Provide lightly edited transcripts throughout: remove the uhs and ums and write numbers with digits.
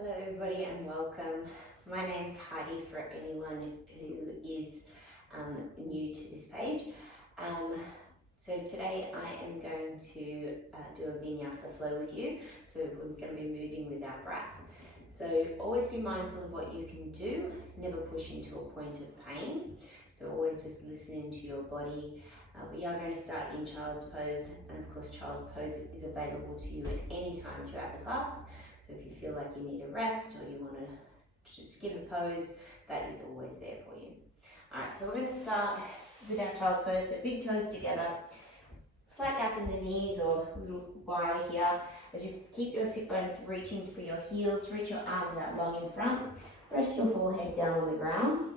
Hello everybody and welcome. My name's Heidi for anyone who is new to this page. So today I am going to do a Vinyasa flow with you. So we're going to be moving with our breath. So always be mindful of what you can do, never push into a point of pain. So always just listening to your body. We are going to start in Child's Pose, and of course Child's Pose is available to you at any time throughout the class. So if you feel like you need a rest or you want to just skip a pose, that is always there for you. Alright, so we're going to start with our Child's Pose. So big toes together, slight gap in the knees or a little wider here. As you keep your sit bones reaching for your heels, reach your arms out long in front, rest your forehead down on the ground.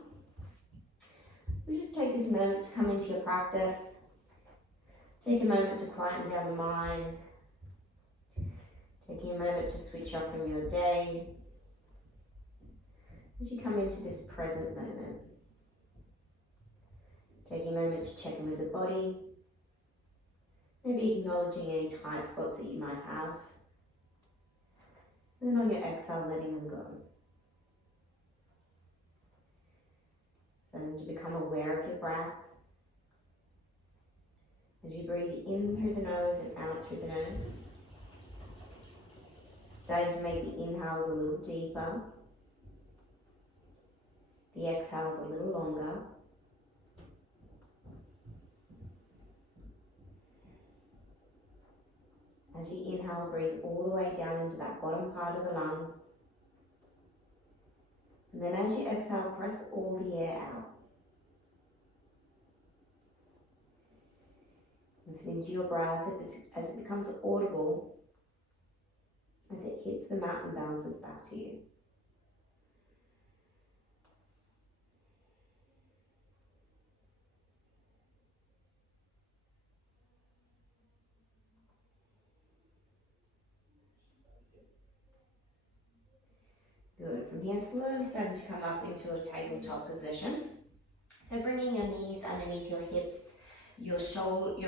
We just take this moment to come into your practice. Take a moment to quieten down the mind. Taking a moment to switch off from your day as you come into this present moment. Taking a moment to check in with the body, maybe acknowledging any tight spots that you might have. And then on your exhale, letting them go. Starting to become aware of your breath. As you breathe in through the nose and out through the nose. Starting to make the inhales a little deeper, the exhales a little longer. As you inhale, breathe all the way down into that bottom part of the lungs. And then as you exhale, press all the air out. Listening to your breath as it becomes audible. As it hits the mat and bounces back to you. Good. From here, slowly starting to come up into a tabletop position. So bringing your knees underneath your hips, your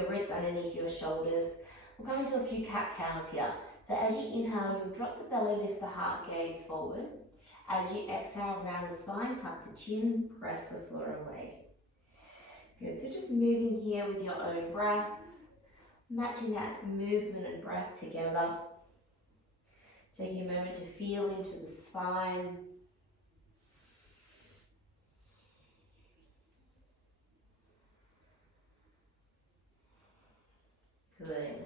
wrists underneath your shoulders. We'll come into a few cat-cows here. So as you inhale, you'll drop the belly, lift the heart, gaze forward. As you exhale, round the spine, tuck the chin, press the floor away. Good, so just moving here with your own breath, matching that movement and breath together. Taking a moment to feel into the spine. Good.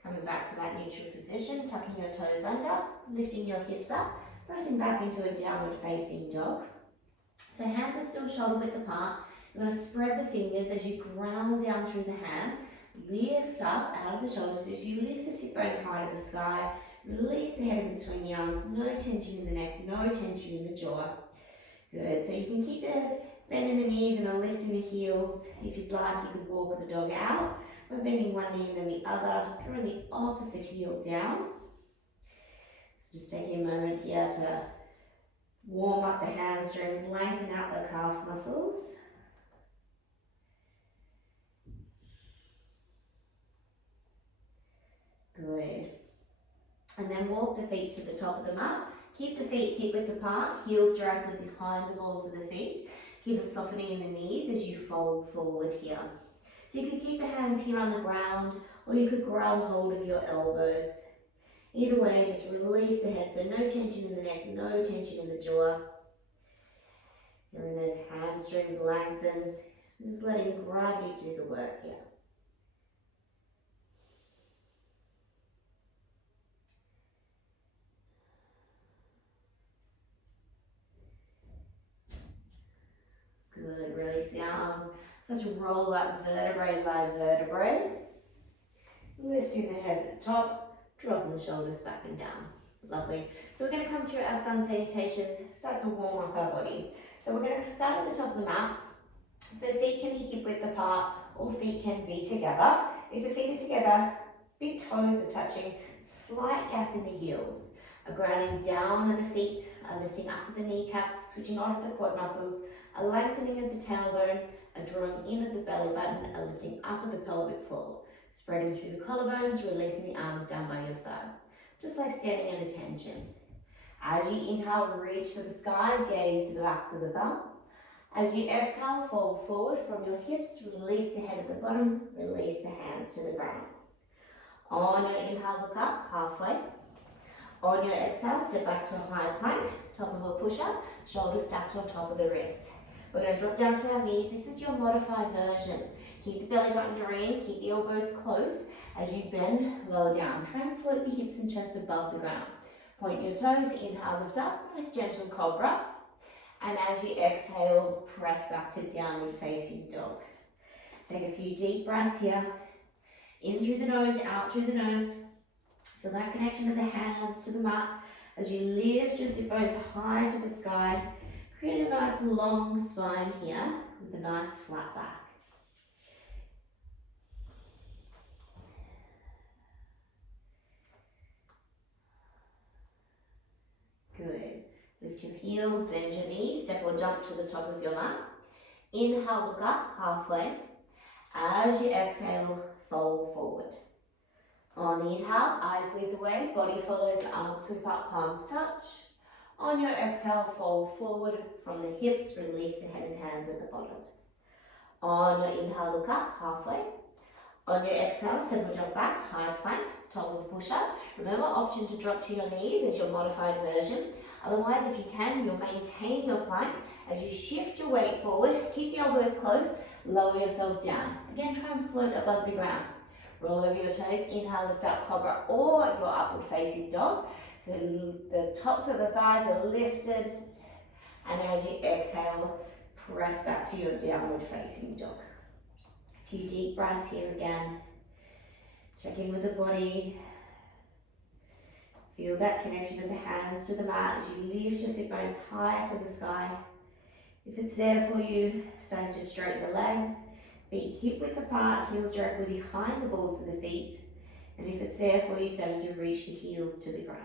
Coming back to that neutral position, tucking your toes under, lifting your hips up, pressing back into a downward facing dog. So hands are still shoulder width apart. You're going to spread the fingers as you ground down through the hands. Lift up out of the shoulders as you lift the sit bones high to the sky. Release the head in between the arms. No tension in the neck, no tension in the jaw. Good. So you can keep the bend in the knees and a lift in the heels. If you'd like, you could walk the dog out. We're bending one knee and then the other, drawing the opposite heel down. So just taking a moment here to warm up the hamstrings, lengthen out the calf muscles. Good. And then walk the feet to the top of the mat. Keep the feet hip width apart, heels directly behind the balls of the feet. Keep a softening in the knees as you fold forward here. So you could keep the hands here on the ground, or you could grab hold of your elbows. Either way, just release the head, so no tension in the neck, no tension in the jaw. Hearing those hamstrings lengthen, just letting gravity do the work here. Good, release the arms. Start to roll up vertebrae by vertebrae. Lifting the head at the top, dropping the shoulders back and down. Lovely. So we're going to come through our sun salutations, start to warm up our body. So we're going to start at the top of the mat. So feet can be hip width apart or feet can be together. If the feet are together, big toes are touching, slight gap in the heels. A grounding down of the feet, a lifting up of the kneecaps, switching on of the quad muscles, a lengthening of the tailbone, a drawing in of the belly button, a lifting up of the pelvic floor. Spreading through the collarbones, releasing the arms down by your side. Just like standing at attention. As you inhale, reach for the sky, gaze to the backs of the thumbs. As you exhale, fold forward from your hips, release the head at the bottom, release the hands to the ground. On your inhale, look up, halfway. On your exhale, step back to a high plank, top of a push-up, shoulders stacked on top of the wrists. We're going to drop down to our knees. This is your modified version. Keep the belly button drained, keep the elbows close. As you bend, lower down. Try and float the hips and chest above the ground. Point your toes, inhale, lift up, nice gentle cobra. And as you exhale, press back to downward facing dog. Take a few deep breaths here. In through the nose, out through the nose. Feel that connection with the hands to the mat. As you lift your sit bones high to the sky, create a nice long spine here with a nice flat back. Good. Lift your heels, bend your knees, step or jump to the top of your mat. Inhale, look up, halfway. As you exhale, fold forward. On the inhale, eyes lead the way, body follows, arms sweep up, palms touch. On your exhale, fold forward from the hips, release the head and hands at the bottom. On your inhale, look up, halfway. On your exhale, step or jump back, high plank, top of push-up. Remember, option to drop to your knees as your modified version. Otherwise, if you can, you'll maintain your plank. As you shift your weight forward, keep the elbows close, lower yourself down. Again, try and float above the ground. Roll over your toes, inhale, lift up, cobra, or your upward facing dog. So the tops of the thighs are lifted, and as you exhale, press back to your downward facing dog. A few deep breaths here again. Check in with the body. Feel that connection with the hands to the mat as you lift your sit bones high to the sky. If it's there for you, starting to straighten the legs, feet hip width apart, heels directly behind the balls of the feet. And if it's there for you, starting to reach the heels to the ground.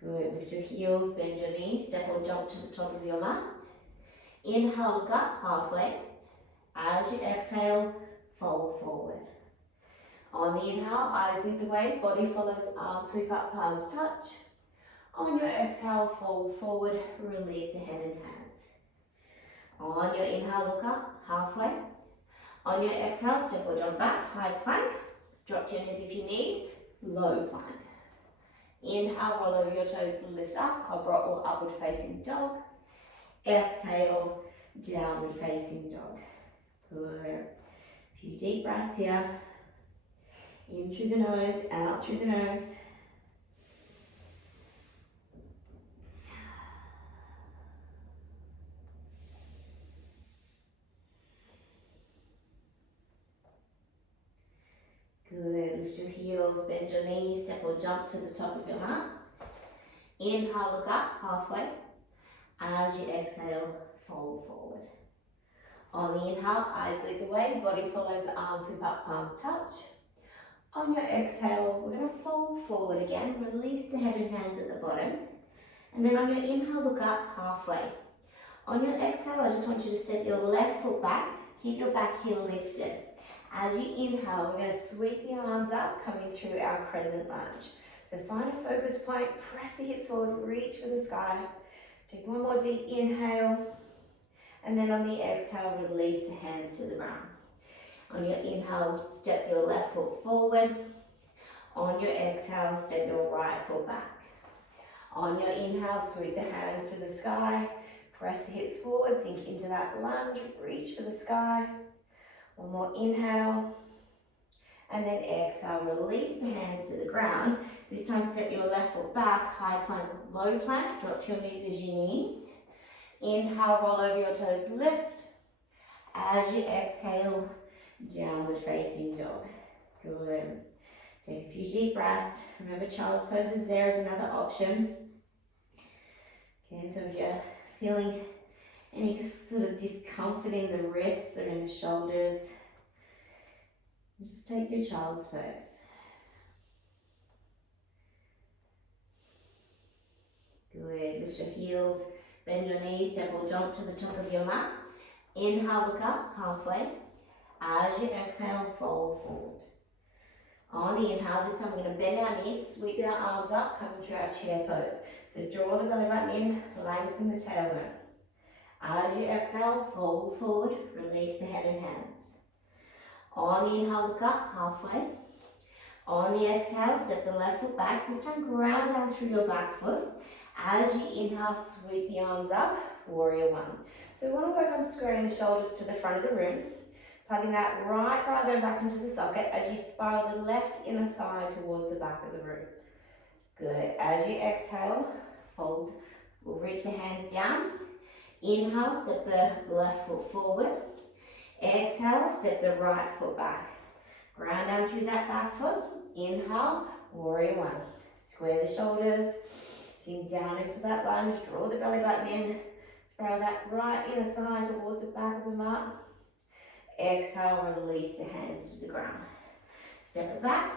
Good, lift your heels, bend your knees, step or jump to the top of your mat. Inhale, look up, halfway. As you exhale, fold forward. On the inhale, eyes lead the way, body follows, arms sweep up, palms touch. On your exhale, fold forward, release the head and hands. On your inhale, look up, halfway. On your exhale, step or jump back, high plank. Drop to your knees if you need, low plank. Inhale, roll over your toes, lift up, cobra or upward facing dog. Exhale, downward facing dog. Good. A few deep breaths here. In through the nose, out through the nose. Good, lift your heels, bend your knees, step or jump to the top of your mat. Inhale, look up, halfway. As you exhale, fold forward. On the inhale, eyes lead the way, body follows, arms sweep up, palms touch. On your exhale, we're going to fold forward again, release the head and hands at the bottom. And then on your inhale, look up, halfway. On your exhale, I just want you to step your left foot back, keep your back heel lifted. As you inhale, we're going to sweep the arms up, coming through our Crescent Lunge. So find a focus point, press the hips forward, reach for the sky. Take one more deep inhale, and then on the exhale, release the hands to the ground. On your inhale, step your left foot forward. On your exhale, step your right foot back. On your inhale, sweep the hands to the sky. Press the hips forward, sink into that lunge, reach for the sky. One more inhale. And then exhale, release the hands to the ground. This time, step your left foot back, high plank, low plank. Drop to your knees as you need. Inhale, roll over your toes, lift. As you exhale, downward facing dog. Good. Take a few deep breaths. Remember, child's pose is there as another option. Okay, so if you're feeling any sort of discomfort in the wrists or in the shoulders, just take your child's pose. Good. Lift your heels, bend your knees, step or jump to the top of your mat. Inhale, look up, halfway. As you exhale, fold forward. On the inhale, this time we're going to bend our knees, sweep our arms up, coming through our chair pose. So draw the belly button in, lengthen the tailbone. As you exhale, fold forward, release the head and hands. On the inhale, look up halfway. On the exhale, step the left foot back. This time, ground down through your back foot. As you inhale, sweep the arms up, warrior one. So we want to work on squaring the shoulders to the front of the room. Plugging that right thigh bone back into the socket as you spiral the left inner thigh towards the back of the room. Good. As you exhale, fold. We'll reach the hands down. Inhale, step the left foot forward. Exhale, step the right foot back. Ground down through that back foot. Inhale, warrior one. Square the shoulders. Sink down into that lunge. Draw the belly button in. Spiral that right inner thigh towards the back of the mat. Exhale, release the hands to the ground. Step it back.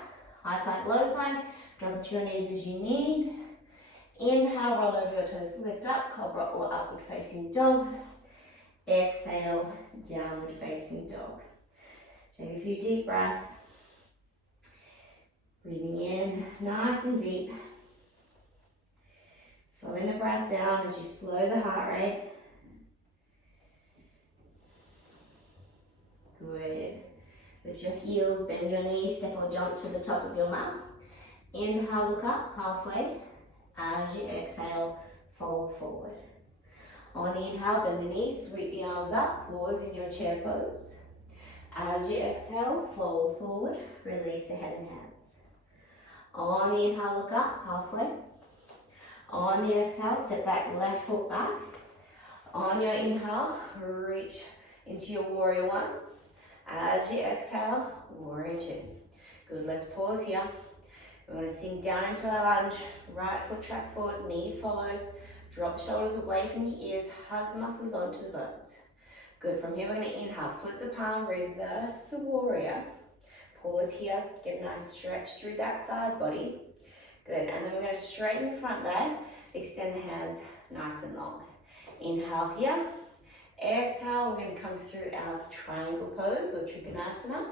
High plank, low plank. Drop to your knees as you need. Inhale, roll over your toes, lift up, cobra or upward facing dog. Exhale, downward facing dog. Take a few deep breaths. Breathing in, nice and deep. Slowing the breath down as you slow the heart rate. Good. Lift your heels, bend your knees, step or jump to the top of your mat. Inhale, look up halfway. As you exhale, fold forward. On the inhale, bend the knees, sweep the arms up, pause in your chair pose. As you exhale, fold forward, release the head and hands. On the inhale, look up halfway. On the exhale, step that left foot back. On your inhale, reach into your warrior one. As you exhale, warrior two. Good, let's pause here. We're going to sink down into our lunge. Right foot tracks forward, knee follows. Drop the shoulders away from the ears, hug the muscles onto the bones. Good, from here we're going to inhale, flip the palm, reverse the warrior. Pause here, get a nice stretch through that side body. Good, and then we're going to straighten the front leg, extend the hands nice and long. Inhale here. Exhale, we're going to come through our triangle pose or Trikonasana.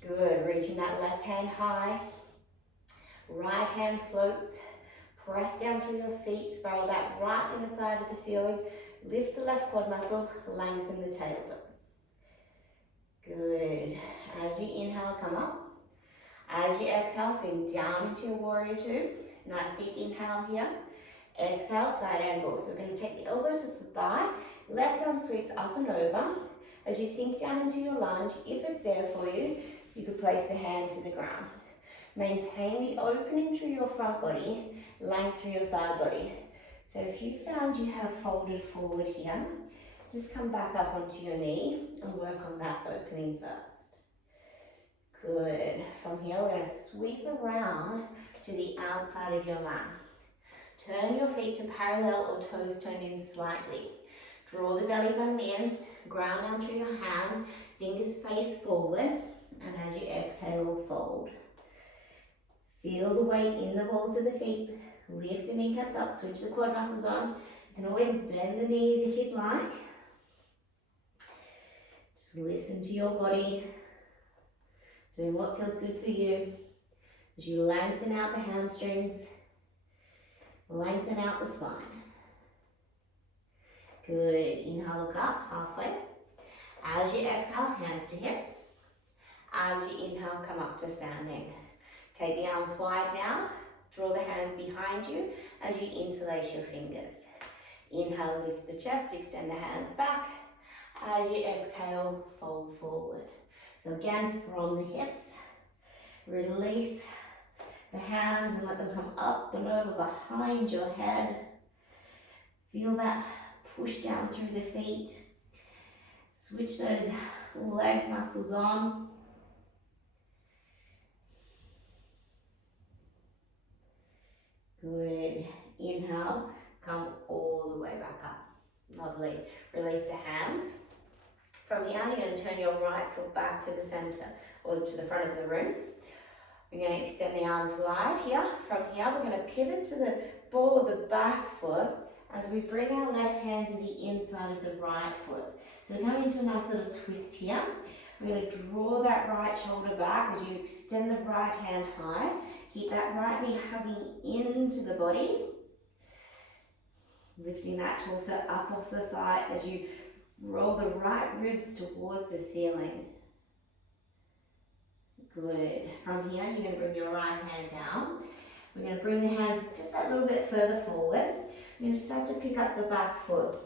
Good, reaching that left hand high. Right hand floats. Press down through your feet, spiral that right inner thigh to the ceiling. Lift the left quad muscle, lengthen the tailbone. Good. As you inhale, come up. As you exhale, sink down into your warrior two. Nice deep inhale here. Exhale, side angle. So we're going to take the elbow to the thigh. Left arm sweeps up and over. As you sink down into your lunge, if it's there for you, you could place the hand to the ground. Maintain the opening through your front body, length through your side body. So if you found you have folded forward here, just come back up onto your knee and work on that opening first. Good. From here, we're going to sweep around to the outside of your mat. Turn your feet to parallel or toes turn in slightly. Draw the belly button in, ground down through your hands, fingers face forward, and as you exhale, fold. Feel the weight in the balls of the feet. Lift the kneecaps up, switch the quad muscles on. You can always bend the knees if you'd like. Just listen to your body. Doing what feels good for you. As you lengthen out the hamstrings, lengthen out the spine. Good. Inhale, look up halfway. As you exhale, hands to hips. As you inhale, come up to standing. Take the arms wide now. Draw the hands behind you as you interlace your fingers. Inhale, lift the chest, extend the hands back. As you exhale, fold forward. So again, from the hips, release the hands and let them come up and over behind your head. Feel that push down through the feet. Switch those leg muscles on. Good. Inhale, come all the way back up. Lovely. Release the hands. From here, you're going to turn your right foot back to the center or to the front of the room. We're going to extend the arms wide here. From here, we're going to pivot to the ball of the back foot as we bring our left hand to the inside of the right foot. So we're coming into a nice little twist here. We're going to draw that right shoulder back as you extend the right hand high. Keep that right knee hugging into the body. Lifting that torso up off the thigh as you roll the right ribs towards the ceiling. Good. From here, you're going to bring your right hand down. We're going to bring the hands just that little bit further forward. We're going to start to pick up the back foot.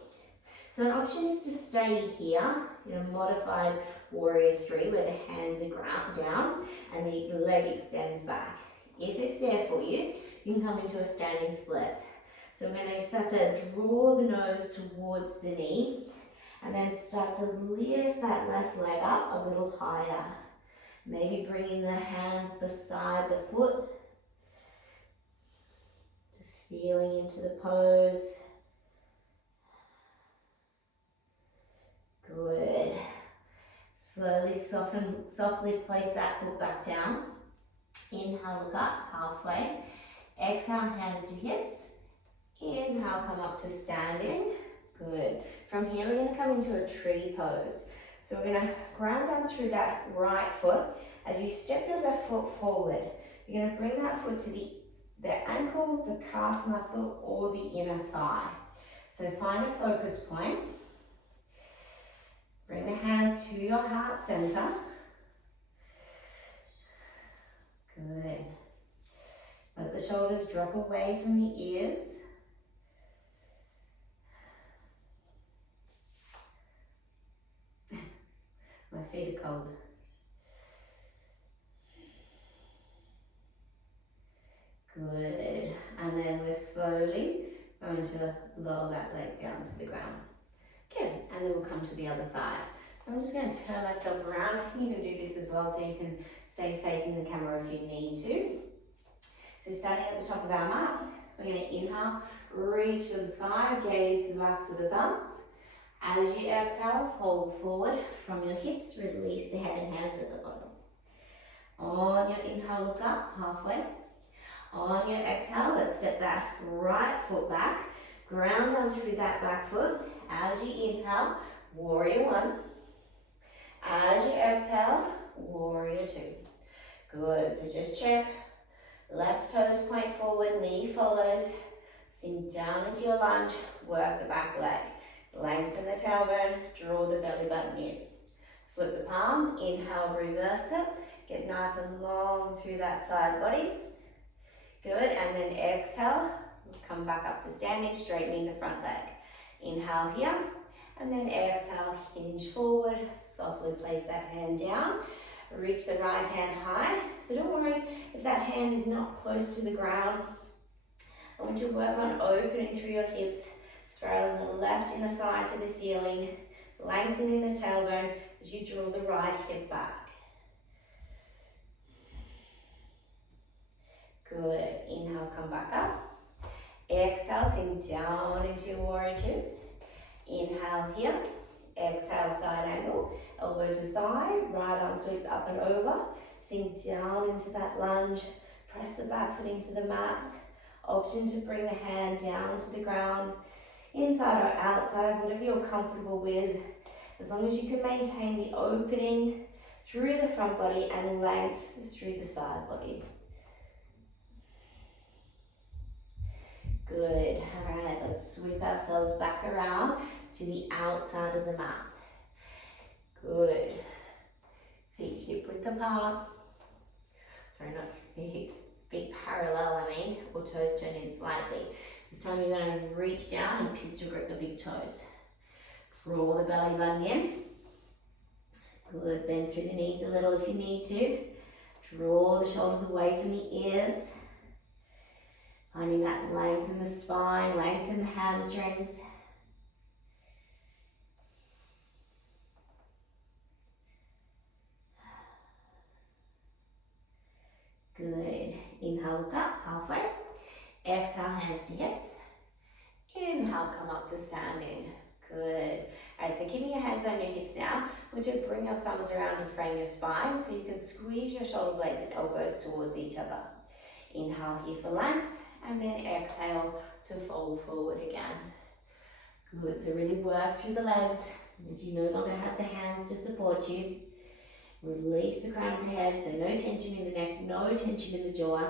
So an option is to stay here in a modified warrior 3 where the hands are ground down and the leg extends back. If it's there for you, you can come into a standing split. So we're going to start to draw the nose towards the knee and then start to lift that left leg up a little higher. Maybe bringing the hands beside the foot. Just feeling into the pose. Good. Slowly softly place that foot back down. Inhale, look up halfway. Exhale, hands to hips. Inhale, come up to standing. Good. From here, we're going to come into a tree pose. So we're going to ground down through that right foot. As you step your left foot forward, you're going to bring that foot to the ankle, the calf muscle, or the inner thigh. So find a focus point. Bring the hands to your heart center. Good. Let the shoulders drop away from the ears. My feet are cold. Good. And then we're slowly going to lower that leg down to the ground. Good. And then we'll come to the other side. So I'm just going to turn myself around. You can do this as well so you can stay facing the camera if you need to. So starting at the top of our mat, we're going to inhale, reach for the sky, gaze to the backs of the thumbs. As you exhale, fold forward from your hips, release the head and hands at the bottom. On your inhale, look up halfway. On your exhale, let's step that right foot back. Ground down through that back foot. As you inhale, warrior 1. As you exhale, warrior 2. Good, so just check. Left toes point forward, knee follows. Sink down into your lunge, work the back leg. Lengthen the tailbone, draw the belly button in. Flip the palm, inhale, reverse it. Get nice and long through that side body. Good, and then exhale, come back up to standing, straightening the front leg. Inhale here, and then exhale, hinge forward, softly place that hand down. Reach the right hand high, so don't worry if that hand is not close to the ground. I want you to work on opening through your hips, spiraling the left inner thigh to the ceiling, lengthening the tailbone as you draw the right hip back. Good. Inhale, come back up. Exhale, sink down into your warrior 2. Inhale here. Exhale, side angle. Elbow to thigh. Right arm sweeps up and over. Sink down into that lunge. Press the back foot into the mat. Option to bring the hand down to the ground. Inside or outside, whatever you're comfortable with. As long as you can maintain the opening through the front body and length through the side body. Good. All right, let's sweep ourselves back around to the outside of the mat. Good. Feet hip width apart. Sorry, not hip, feet parallel, or toes turn in slightly. This time you're going to reach down and pistol grip the big toes. Draw the belly button in. Good. Bend through the knees a little if you need to. Draw the shoulders away from the ears. Finding that lengthen the spine, lengthen the hamstrings. Good. Inhale, look up, halfway. Exhale, hands to hips. Inhale, come up to standing. Good. All right, so keeping your hands on your hips now, I want you to bring your thumbs around to frame your spine so you can squeeze your shoulder blades and elbows towards each other. Inhale here for length. And then exhale to fold forward again. Good, so really work through the legs as you no longer have the hands to support you. Release the crown of the head, so no tension in the neck, no tension in the jaw.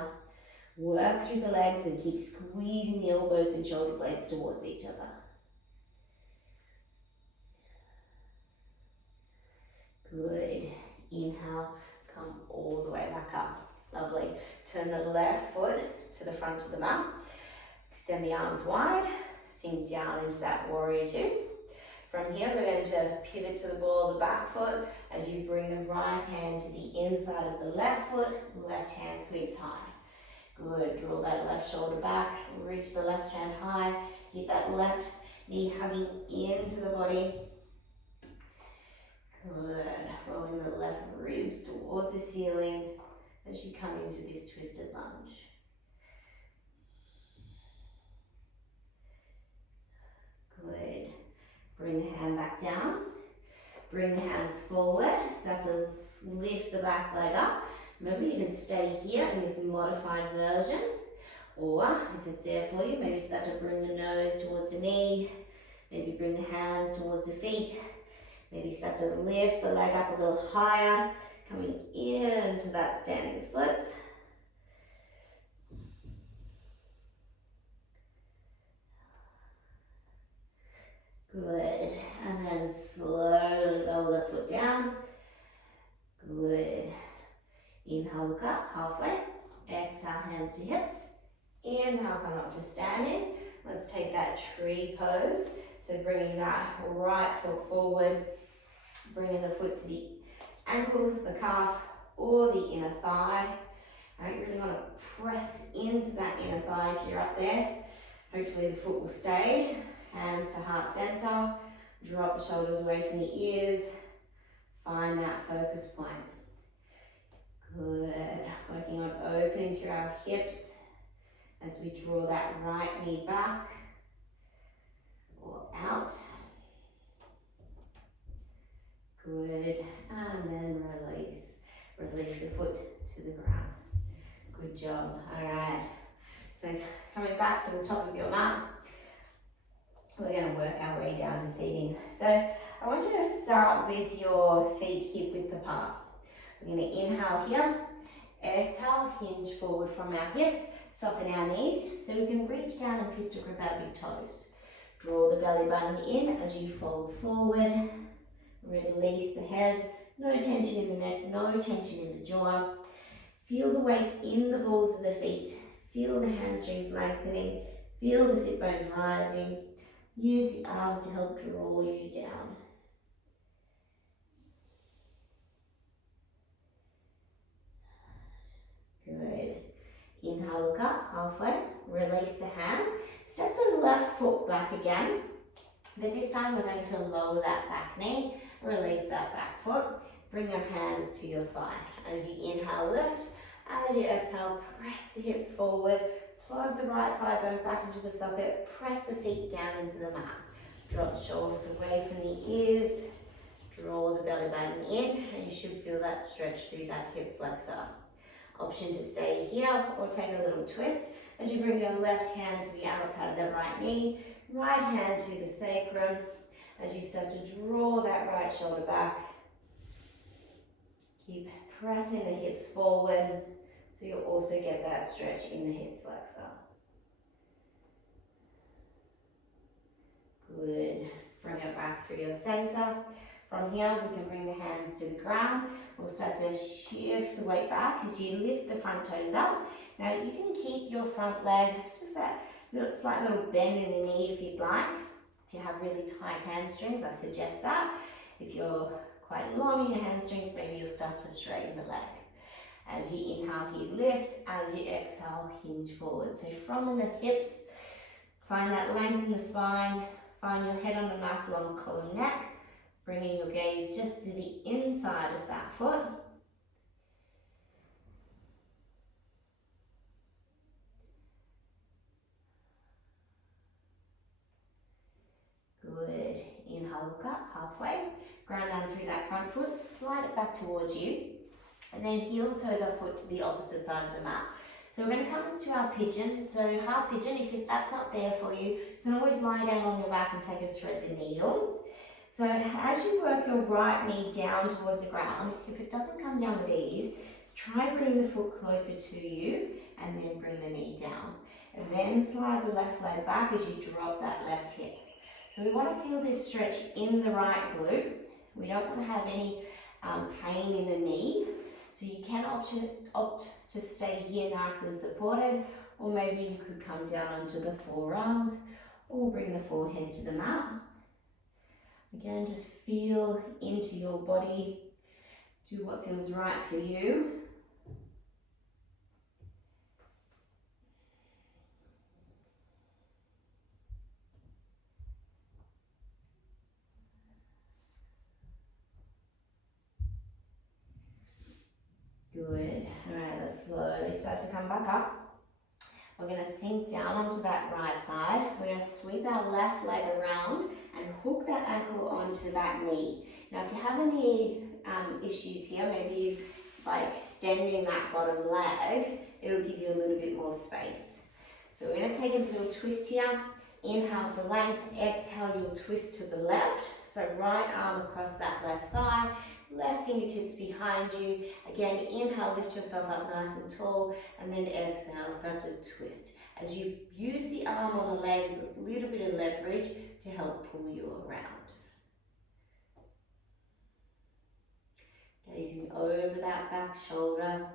Work through the legs and keep squeezing the elbows and shoulder blades towards each other. Good. Inhale, come all the way back up. Lovely. Turn the left foot to the front of the mat. Extend the arms wide. Sink down into that warrior two. From here, we're going to pivot to the ball of the back foot as you bring the right hand to the inside of the left foot. Left hand sweeps high. Good. Draw that left shoulder back. Reach the left hand high. Keep that left knee hugging into the body. Good. Rolling the left ribs towards the ceiling as you come into this twisted lunge. Good. Bring the hand back down. Bring the hands forward. Start to lift the back leg up. Remember, you can stay here in this modified version, or if it's there for you, maybe start to bring the nose towards the knee. Maybe bring the hands towards the feet. Maybe start to lift the leg up a little higher, coming into that standing splits. Good. And then slowly lower the foot down. Good. Inhale, look up, halfway. Exhale, hands to hips. Inhale, come up to standing. Let's take that tree pose. So bringing that right foot forward, bringing the foot to the ankle, the calf, or the inner thigh. All right, you really want to press into that inner thigh if you're up there. Hopefully the foot will stay. Hands to heart center. Drop the shoulders away from the ears. Find that focus point. Good. Working on opening through our hips as we draw that right knee back or out. Good. And then release. Release the foot to the ground. Good job. All right. So coming back to the top of your mat, we're going to work our way down to seating. So I want you to start with your feet hip width apart. We're going to inhale here, exhale, hinge forward from our hips, soften our knees so we can reach down and pistol grip our big toes. Draw the belly button in as you fold forward. Release the head, no tension in the neck, no tension in the jaw. Feel the weight in the balls of the feet. Feel the hamstrings lengthening. Feel the sit bones rising. Use the arms to help draw you down. Good. Inhale, look up, halfway. Release the hands. Step the left foot back again. But this time we're going to lower that back knee. Release that back foot. Bring your hands to your thigh. As you inhale, lift. As you exhale, press the hips forward. Plug the right thigh bone back into the socket. Press the feet down into the mat. Drop the shoulders away from the ears. Draw the belly button in, and you should feel that stretch through that hip flexor. Option to stay here or take a little twist as you bring your left hand to the outside of the right knee, right hand to the sacrum as you start to draw that right shoulder back. Keep pressing the hips forward so you'll also get that stretch in the hip flexor. Good. Bring it back through your center. From here, we can bring the hands to the ground. We'll start to shift the weight back as you lift the front toes up. Now you can keep your front leg, just that slight little bend in the knee if you'd like. If you have really tight hamstrings, I suggest that. If you're quite long in your hamstrings, maybe you'll start to straighten the leg. As you inhale, you lift. As you exhale, hinge forward. So from the hips, find that length in the spine. Find your head on a nice long column neck. Bringing your gaze just to the inside of that foot. Good. Inhale, look up, halfway. Ground down through that front foot. Slide it back towards you. And then heel toe the foot to the opposite side of the mat. So we're going to come into our pigeon. So half pigeon, if that's not there for you, you can always lie down on your back and take a thread the needle. So as you work your right knee down towards the ground, if it doesn't come down with ease, try bringing the foot closer to you and then bring the knee down. And then slide the left leg back as you drop that left hip. So we want to feel this stretch in the right glute. We don't want to have any pain in the knee. So you can opt to stay here nice and supported, or maybe you could come down onto the forearms or bring the forehead to the mat. Again, just feel into your body. Do what feels right for you. Good. All right, let's slowly start to come back up. We're going to sink down onto that right side. We're going to sweep our left leg around and hook that ankle onto that knee. Now, if you have any issues here, maybe by extending that bottom leg, it'll give you a little bit more space. So we're going to take a little twist here. Inhale for length, exhale, you'll twist to the left. So right arm across that left thigh, left fingertips behind you. Again, inhale, lift yourself up nice and tall, and then exhale, start to twist. As you use the arm on the legs, a little bit of leverage to help pull you around. Gazing over that back shoulder.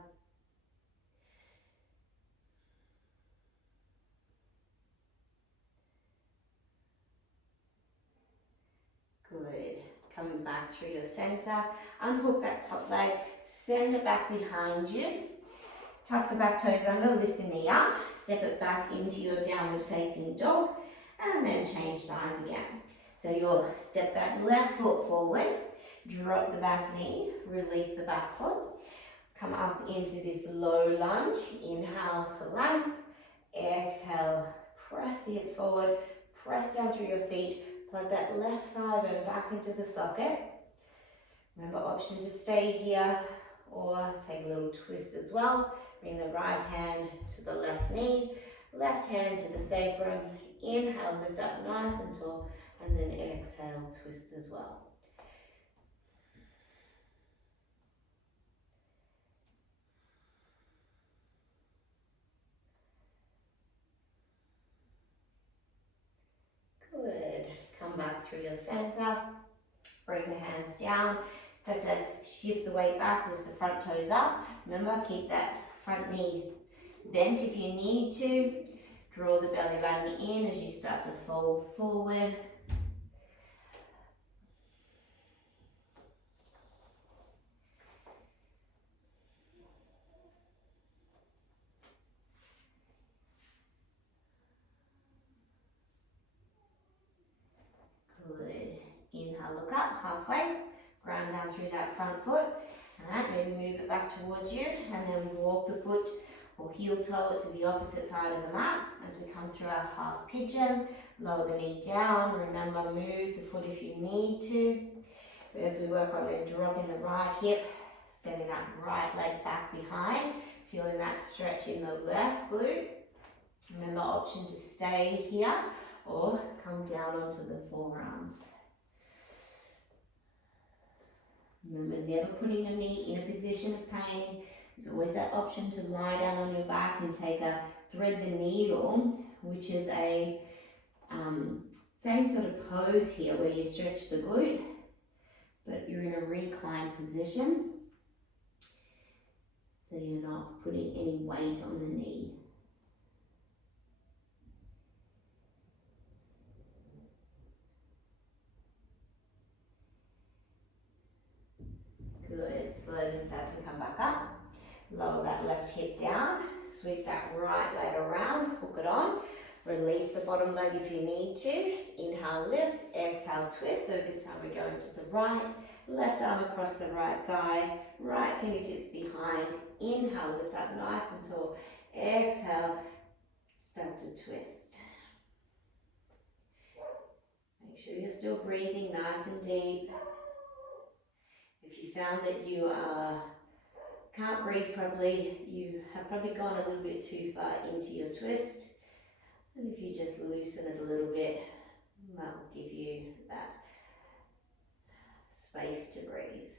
Good. Coming back through your center, unhook that top leg, send it back behind you. Tuck the back toes under, lift the knee up, step it back into your downward facing dog, and then change sides again. So you'll step that left foot forward, drop the back knee, release the back foot, come up into this low lunge. Inhale for length, exhale, press the hips forward, press down through your feet, plug that left thigh bone back into the socket. Remember, option to stay here or take a little twist as well. Bring the right hand to the left knee, left hand to the sacrum. Inhale, lift up nice and tall, and then exhale, twist as well. Good. Come back through your center. Bring the hands down. Start to shift the weight back, lift the front toes up. Remember, keep that front knee bent if you need to. Draw the belly button in as you start to fold forward. Good. Inhale, look up, halfway. Ground down through that front foot. Alright, maybe move it back towards you and then walk the foot or heel toe to the opposite side of the mat as we come through our half pigeon. Lower the knee down. Remember, move the foot if you need to. As we work on then dropping the right hip, sending that right leg back behind, feeling that stretch in the left glute. Remember, option to stay here or come down onto the forearms. Remember, never putting your knee in a position of pain. There's always that option to lie down on your back and take a thread the needle, which is a same sort of pose here where you stretch the glute, but you're in a reclined position. So you're not putting any weight on the knee. Good, slowly start to come back up. Lower that left hip down, sweep that right leg around, hook it on. Release the bottom leg if you need to. Inhale, lift, exhale, twist. So this time we're going to the right, left arm across the right thigh, right fingertips behind. Inhale, lift up nice and tall. Exhale, start to twist. Make sure you're still breathing nice and deep. If you found that you can't breathe properly, you have probably gone a little bit too far into your twist. And if you just loosen it a little bit, that will give you that space to breathe.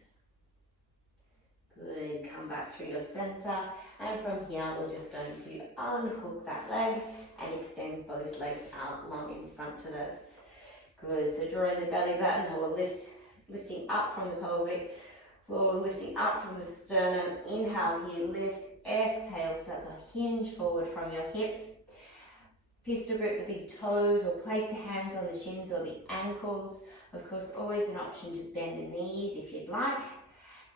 Good, come back through your center, and from here we're just going to unhook that leg and extend both legs out long in front of us. Good, so drawing the belly button, or lifting up from the pelvic floor, lifting up from the sternum. Inhale here, lift. Exhale, start to hinge forward from your hips. Pistol grip the big toes, or place the hands on the shins or the ankles. Of course, always an option to bend the knees if you'd like.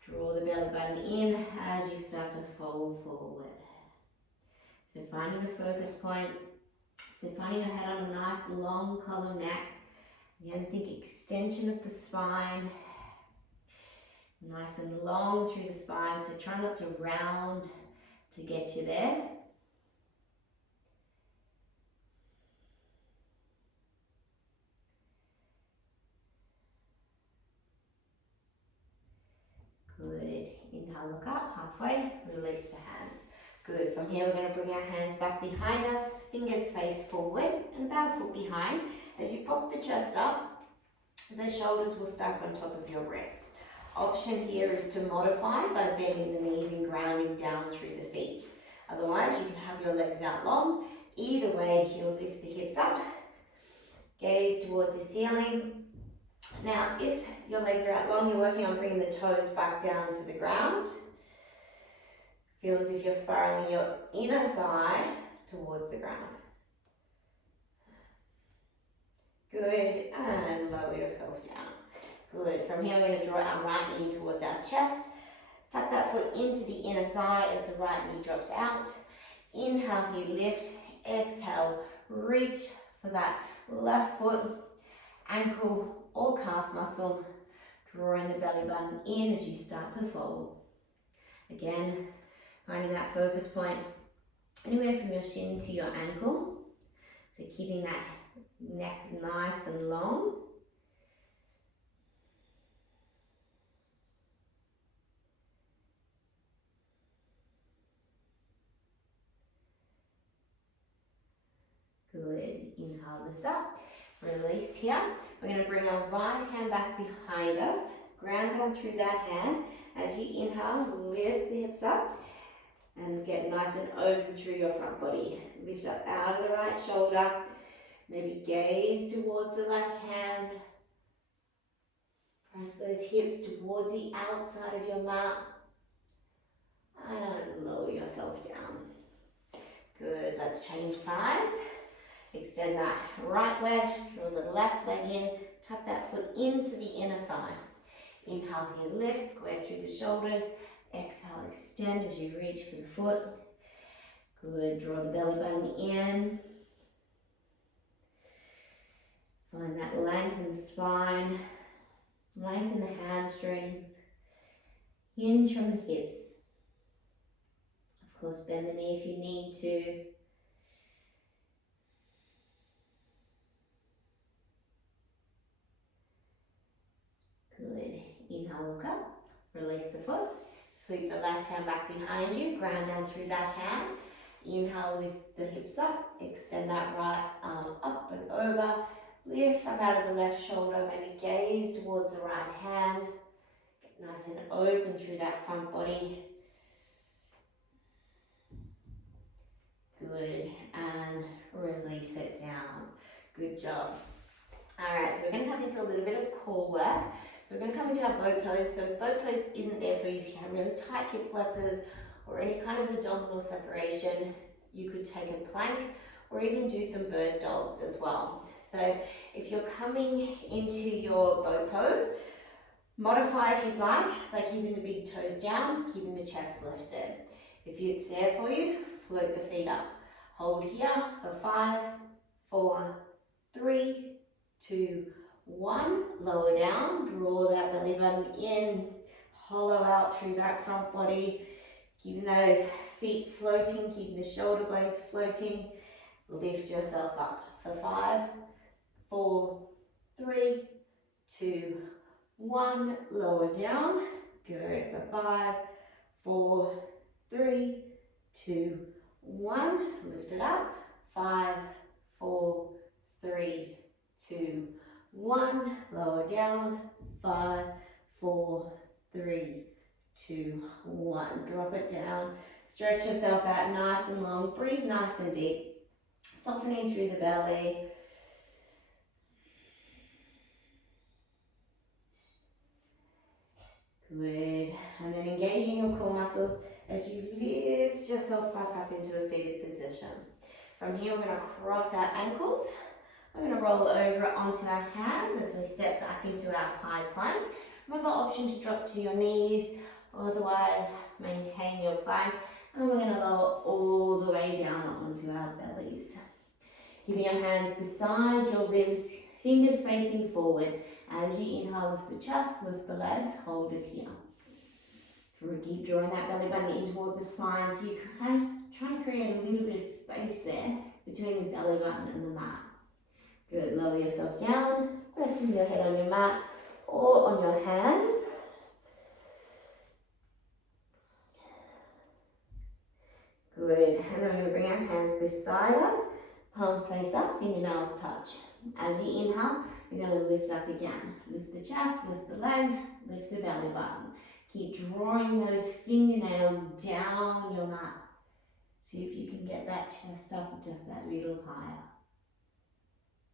Draw the belly button in as you start to fold forward. So finding a focus point. So finding your head on a nice long column neck. Again, think extension of the spine. Nice and long through the spine, so try not to round to get you there. Good. Inhale, look up, halfway, release the hands. Good. From here, we're going to bring our hands back behind us, fingers face forward and about a foot behind. As you pop the chest up, the shoulders will stack on top of your wrists. Option here is to modify by bending the knees and grounding down through the feet. Otherwise, you can have your legs out long. Either way, you'll lift the hips up, gaze towards the ceiling. Now, if your legs are out long, you're working on bringing the toes back down to the ground. Feel as if you're spiraling your inner thigh towards the ground. Good, and lower yourself down. Good. From here, we're going to draw our right knee towards our chest. Tuck that foot into the inner thigh as the right knee drops out. Inhale, you lift. Exhale, reach for that left foot, ankle or calf muscle. Drawing the belly button in as you start to fold. Again, finding that focus point anywhere from your shin to your ankle. So keeping that neck nice and long. Good. Inhale, lift up. Release here. We're going to bring our right hand back behind us. Ground down through that hand. As you inhale, lift the hips up and get nice and open through your front body. Lift up out of the right shoulder. Maybe gaze towards the left hand. Press those hips towards the outside of your mat. And lower yourself down. Good. Let's change sides. Extend that right leg, draw the left leg in, tuck that foot into the inner thigh. Inhale here, lift, square through the shoulders. Exhale, extend as you reach for the foot. Good, draw the belly button in. Find that length in the spine, length in the hamstrings. Hinge from the hips. Of course, bend the knee if you need to. Good. Inhale, look up. Release the foot. Sweep the left hand back behind you. Ground down through that hand. Inhale, lift the hips up. Extend that right arm up and over. Lift up out of the left shoulder. Maybe gaze towards the right hand. Get nice and open through that front body. Good. And release it down. Good job. Alright, so we're going to come into a little bit of core work. So we're going to come into our boat pose. So if boat pose isn't there for you, if you have really tight hip flexors or any kind of abdominal separation, you could take a plank or even do some bird dogs as well. So if you're coming into your boat pose, modify if you'd like by keeping the big toes down, keeping the chest lifted. If it's there for you, float the feet up. Hold here for 5, 4, 3, 2, 1. Lower down, draw that belly button in, hollow out through that front body, keeping those feet floating, keeping the shoulder blades floating. Lift yourself up for 5, 4, 3, 2, 1. Lower down. Good. For 5, 4, 3, 2, 1. Lift it up. 5, 4, 3, 2, 1. Lower down. 5, 4, 3, 2, 1. Drop it down. Stretch yourself out nice and long. Breathe nice and deep. Softening through the belly. Good. And then engaging your core muscles as you lift yourself back up into a seated position. From here, we're going to cross our ankles. We're going to roll over onto our hands as we step back into our high plank. Remember, option to drop to your knees, otherwise maintain your plank. And we're going to lower all the way down onto our bellies. Keeping your hands beside your ribs, fingers facing forward. As you inhale, lift the chest, lift the legs, hold it here. Keep drawing that belly button in towards the spine, so you try to create a little bit of space there between the belly button and the mat. Good, lower yourself down, resting your head on your mat or on your hands. Good, and then we're going to bring our hands beside us, palms face up, fingernails touch. As you inhale, you're going to lift up again. Lift the chest, lift the legs, lift the belly button. Keep drawing those fingernails down your mat. See if you can get that chest up just that little higher.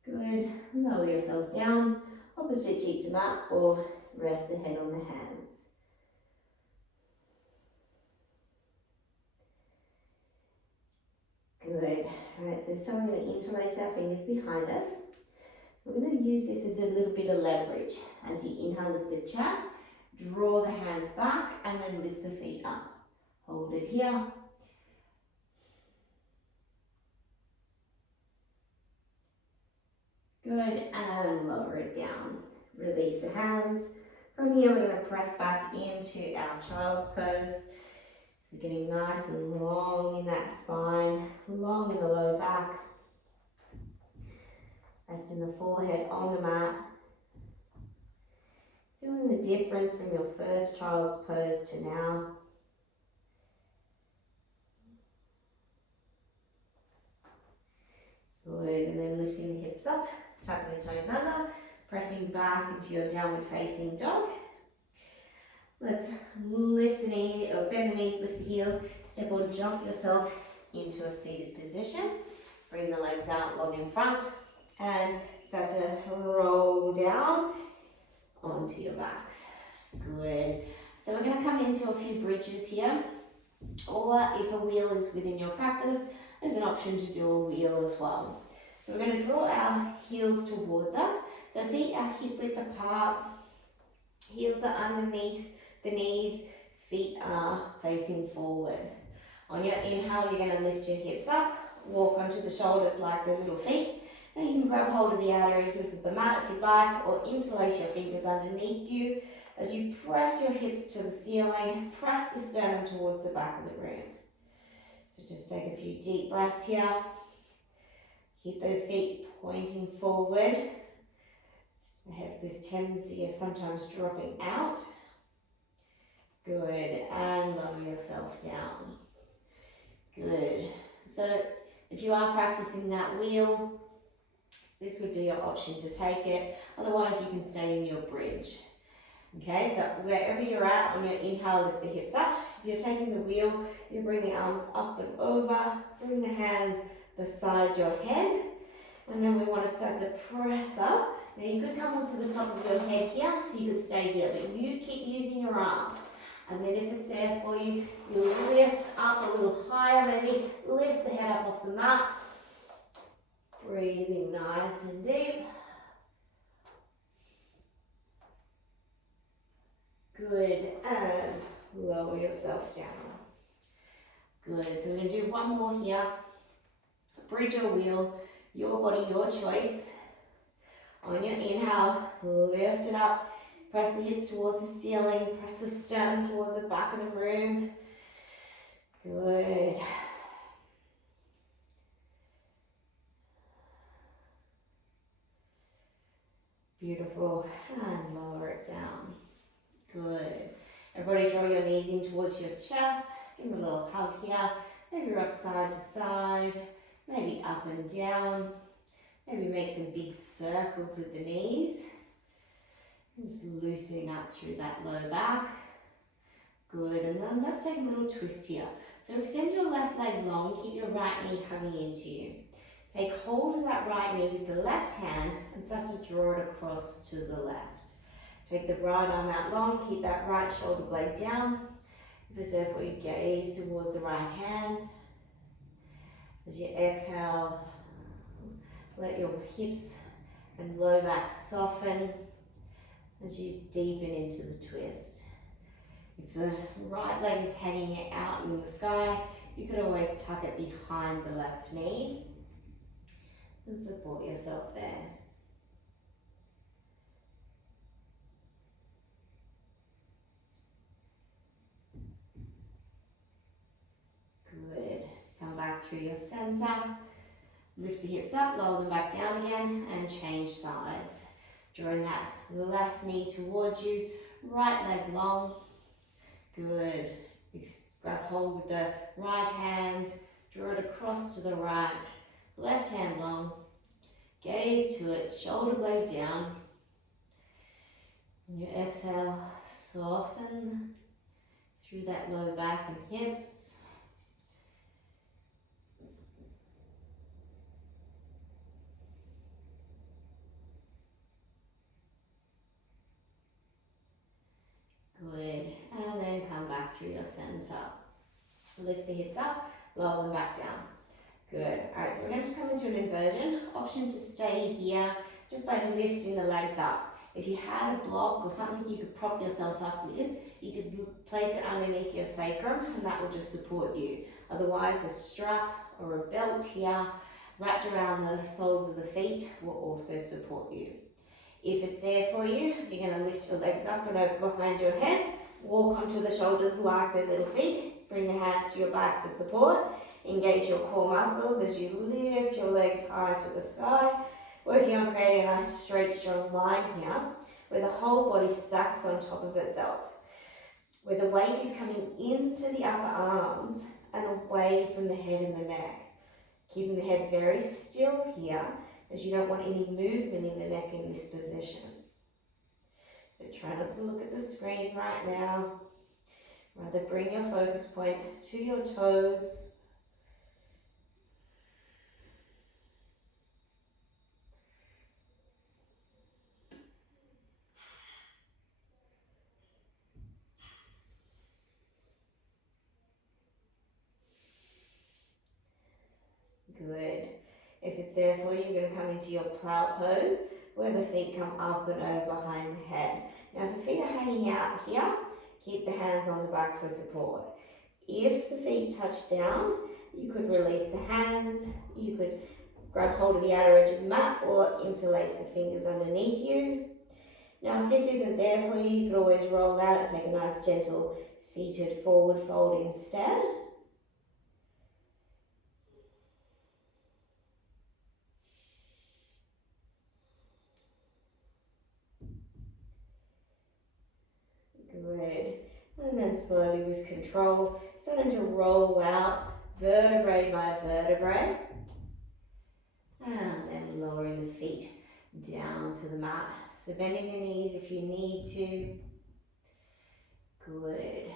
Good. Lower yourself down, opposite cheek to mat, or rest the head on the hands. Good. Alright, so we're going to interlace our fingers behind us. We're going to use this as a little bit of leverage. As you inhale, lift the chest, draw the hands back, and then lift the feet up. Hold it here. Good, and lower it down. Release the hands. From here, we're going to press back into our child's pose. So getting nice and long in that spine, long in the lower back. Resting the forehead on the mat. Feeling the difference from your first child's pose to now. Good, and then lifting the hips up, tucking the toes under, pressing back into your downward facing dog. Let's lift the knee, or bend the knees, lift the heels, step or jump yourself into a seated position. Bring the legs out long in front and start to roll down onto your backs. Good. So we're going to come into a few bridges here, or if a wheel is within your practice, there's an option to do a wheel as well. So we're going to draw our heels towards us. So feet are hip width apart, heels are underneath the knees, feet are facing forward. On your inhale, you're going to lift your hips up, walk onto the shoulders like the little feet. Now you can grab hold of the outer edges of the mat if you'd like, or interlace your fingers underneath you. As you press your hips to the ceiling, press the sternum towards the back of the room. So just take a few deep breaths here. Keep those feet pointing forward. I have this tendency of sometimes dropping out. Good, and lower yourself down. Good. So if you are practicing that wheel, this would be your option to take it. Otherwise, you can stay in your bridge. Okay, so wherever you're at on your inhale, lift the hips up. If you're taking the wheel, you bring the arms up and over, bring the hands beside your head, and then we want to start to press up. Now you could come onto the top of your head here, you could stay here, but you keep using your arms. And then if it's there for you, you lift up a little higher, maybe lift the head up off the mat. Breathing nice and deep. Good, and lower yourself down. Good, so we're going to do one more here. Bridge or wheel, your body, your choice. On your inhale, lift it up. Press the hips towards the ceiling. Press the sternum towards the back of the room. Good. Beautiful. And lower it down. Good. Everybody draw your knees in towards your chest. Give them a little hug here. Maybe rock side to side. Maybe up and down. Maybe make some big circles with the knees. Just loosening up through that low back. Good, and then let's take a little twist here. So extend your left leg long, keep your right knee hugging into you. Take hold of that right knee with the left hand and start to draw it across to the left. Take the right arm out long, keep that right shoulder blade down. If it's there for you, gaze towards the right hand. As you exhale, let your hips and low back soften as you deepen into the twist. If the right leg is hanging out in the sky, you could always tuck it behind the left knee and support yourself there. Good. Come back through your center. Lift the hips up, lower them back down again, and change sides. Drawing that left knee towards you, right leg long. Good. Grab hold with the right hand, draw it across to the right, left hand long. Gaze to it, shoulder blade down. On your exhale, soften through that low back and hips. Good, and then come back through your center. Lift the hips up, lower them back down. Good, alright, so we're going to just come into an inversion. Option to stay here just by lifting the legs up. If you had a block or something you could prop yourself up with, you could place it underneath your sacrum and that will just support you. Otherwise, a strap or a belt here wrapped around the soles of the feet will also support you. If it's there for you, you're going to lift your legs up and over behind your head, walk onto the shoulders like the little feet, bring the hands to your back for support, engage your core muscles as you lift your legs high to the sky, working on creating a nice straight strong line here where the whole body stacks on top of itself, where the weight is coming into the upper arms and away from the head and the neck. Keeping the head very still here, as you don't want any movement in the neck in this position. So try not to look at the screen right now. Rather bring your focus point to your toes. Good. If it's there for you, you're going to come into your plow pose, where the feet come up and over behind the head. Now, if the feet are hanging out here, keep the hands on the back for support. If the feet touch down, you could release the hands, you could grab hold of the outer edge of the mat or interlace the fingers underneath you. Now, if this isn't there for you, you could always roll out and take a nice gentle seated forward fold instead. Good. And then slowly with control, starting to roll out vertebrae by vertebrae. And then lowering the feet down to the mat. So bending the knees if you need to. Good.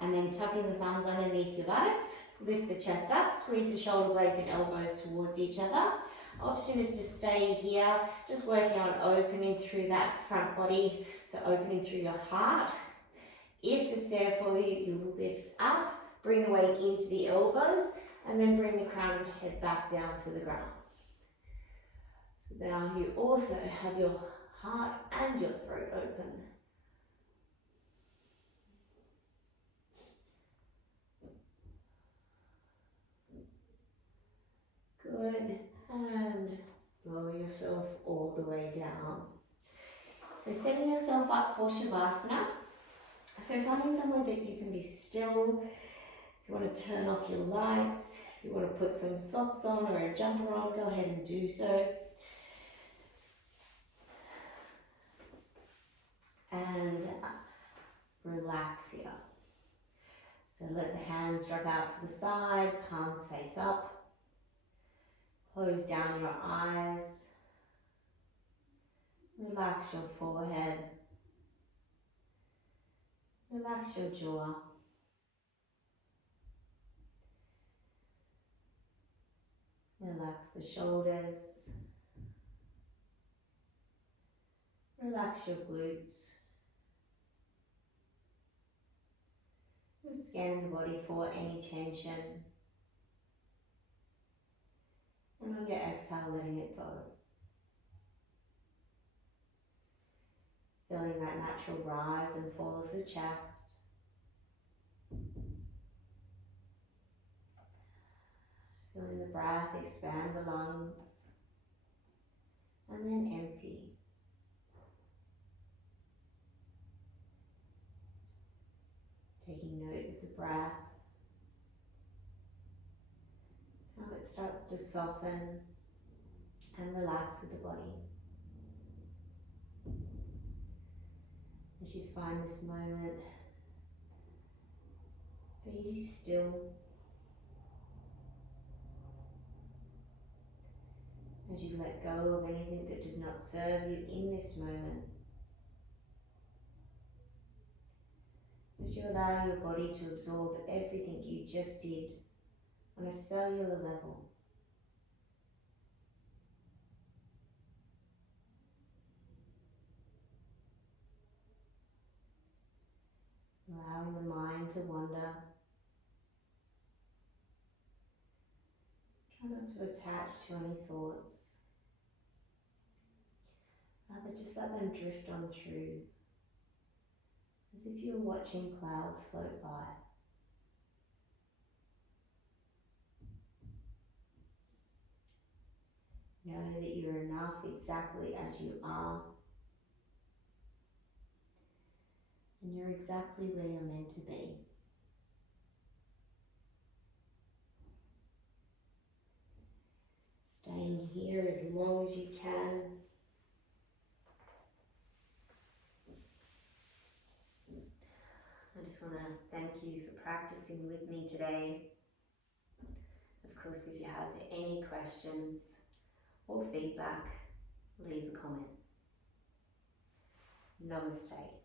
And then tucking the thumbs underneath your buttocks. Lift the chest up, squeeze the shoulder blades and elbows towards each other. Option is to stay here, just working on opening through that front body, so opening through your heart. If it's there for you, you lift up, bring the weight into the elbows, and then bring the crown of the head back down to the ground. So now you also have your heart and your throat open. Good, and lower yourself all the way down. So setting yourself up for Shavasana. So finding somewhere that you can be still. If you want to turn off your lights, if you want to put some socks on or a jumper on, go ahead and do so. And relax here. So let the hands drop out to the side, palms face up. Close down your eyes. Relax your forehead. Relax your jaw. Relax the shoulders. Relax your glutes. Just scan the body for any tension. And on your exhale, letting it go. Feeling that natural rise and fall of the chest. Feeling the breath expand the lungs. And then empty. Taking note of the breath. How it starts to soften and relax with the body. As you find this moment, be still. As you let go of anything that does not serve you in this moment. As you allow your body to absorb everything you just did on a cellular level. Allowing the mind to wander. Try not to attach to any thoughts. Rather, just let them drift on through, as if you were watching clouds float by. Know that you're enough exactly as you are. And you're exactly where you're meant to be. Staying here as long as you can. I just want to thank you for practicing with me today. Of course, if you have any questions or feedback, leave a comment. Namaste.